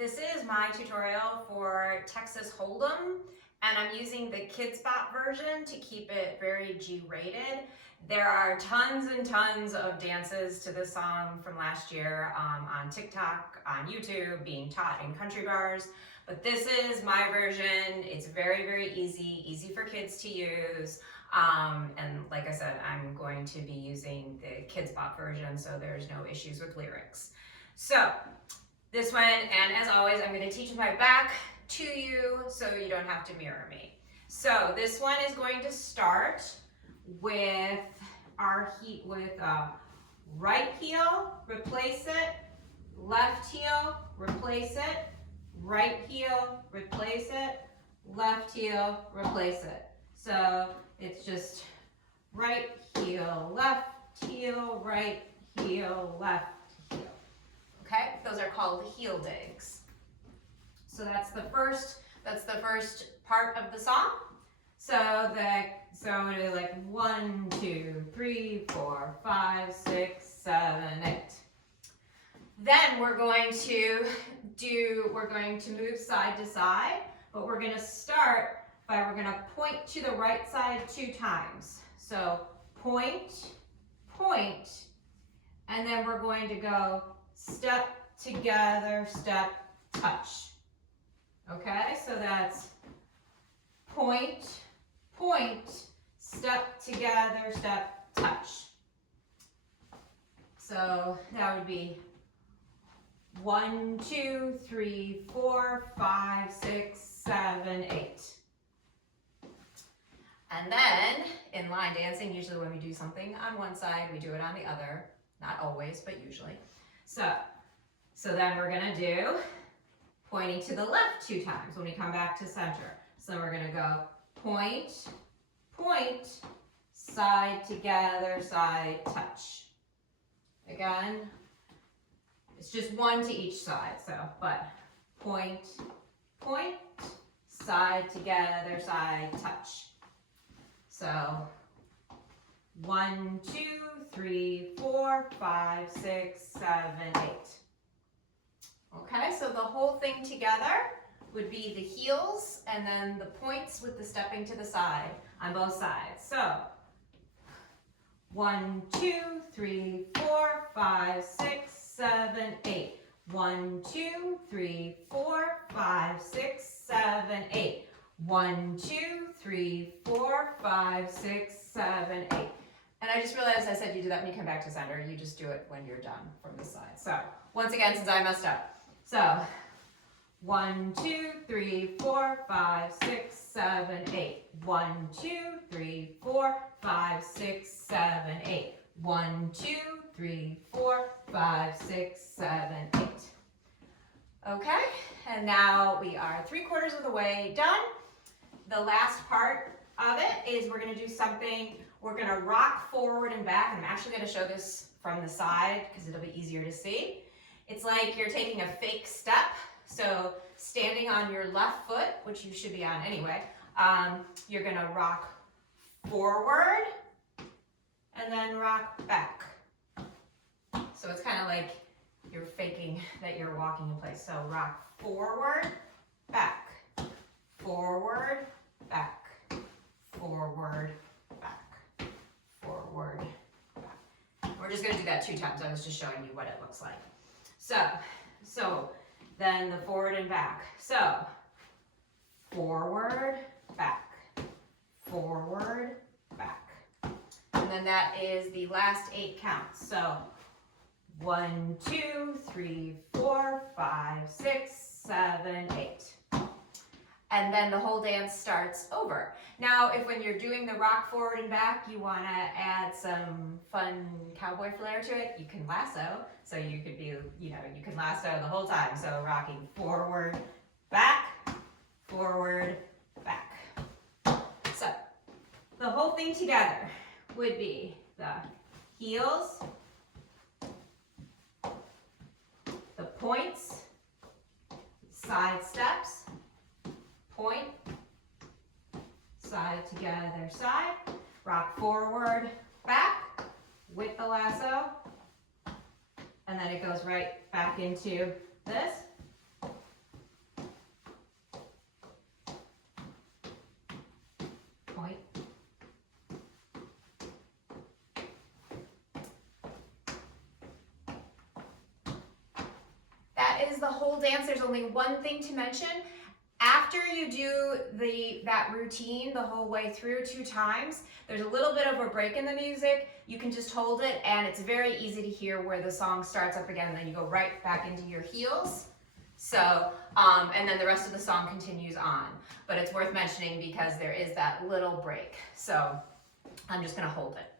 This is my tutorial for Texas Hold'em, and I'm using the Kidzbop version to keep it very G-rated. There are tons and tons of dances to this song from last year on TikTok, on YouTube, being taught in country bars. But this is my version. It's very, very easy for kids to use. And like I said, I'm going to be using the Kidzbop version, so there's no issues with lyrics. So this one, and as always, I'm going to teach my back to you so you don't have to mirror me. So this one is going to start with our right heel, replace it, left heel, replace it, right heel, replace it, left heel, replace it. So it's just right heel, left heel, right heel, left heel. Okay, those are called heel digs. So that's the first part of the song. So it'll be like 1, 2, 3, 4, 5, 6, 7, 8. Then we're going to move side to side, but we're going to start by we're going to point to the right side 2 times. So point, point, and then we're going to go step together, step, touch. Okay, so that's point, point, step together, step, touch. So that would be 1, 2, 3, 4, 5, 6, 7, 8. And then in line dancing, usually when we do something on one side, we do it on the other. Not always, but usually. So then we're gonna do pointing to the left 2 times when we come back to center. So we're gonna go point, point, side together, side, touch. Again, it's just 1 to each side, but point, point, side together, side, touch. So 1, 2, 3, 4, 5, 6, 7, 8. Okay, so the whole thing together would be the heels and then the points with the stepping to the side on both sides. So 1, 2, 3, 4, 5, 6, 7, 8. 1, 2, 3, 4, 5, 6, 7, 8. 1, 2, 3, 4, 5, 6, 7, 8. And I just realized I said you do that when you come back to center. You just do it when you're done from this side. So once again, since I messed up. So 1, 2, 3, 4, 5, 6, 7, 8. 1, 2, 3, 4, 5, 6, 7, 8. 1, 2, 3, 4, 5, 6, 7, 8. Okay, and now we are 3/4 of the way done. The last part of it is we're going to do something. We're going to rock forward and back. I'm actually going to show this from the side because it'll be easier to see. It's like you're taking a fake step. So standing on your left foot, which you should be on anyway, you're going to rock forward and then rock back. So it's kind of like you're faking that you're walking in place. So rock forward, back, forward, back, forward, back, forward, back. We're just going to do that 2 times. I was just showing you what it looks like. So then the forward and back. So forward, back, forward, back. And then that is the last 8 counts. So 1, 2, 3, 4, 5, 6, 7, 8. And then the whole dance starts over. Now, if when you're doing the rock forward and back, you want to add some fun cowboy flair to it, you can lasso. So you could be, you can lasso the whole time. So rocking forward, back, forward, back. So the whole thing together would be the heels, the points, side steps, point, side together, side, rock forward, back with the lasso, and then it goes right back into this, is the whole dance. There's only one thing to mention. After you do that routine the whole way through 2 times, there's a little bit of a break in the music. You can just hold it, and it's very easy to hear where the song starts up again, and then you go right back into your heels. So, and then the rest of the song continues on. But it's worth mentioning because there is that little break. So I'm just gonna hold it.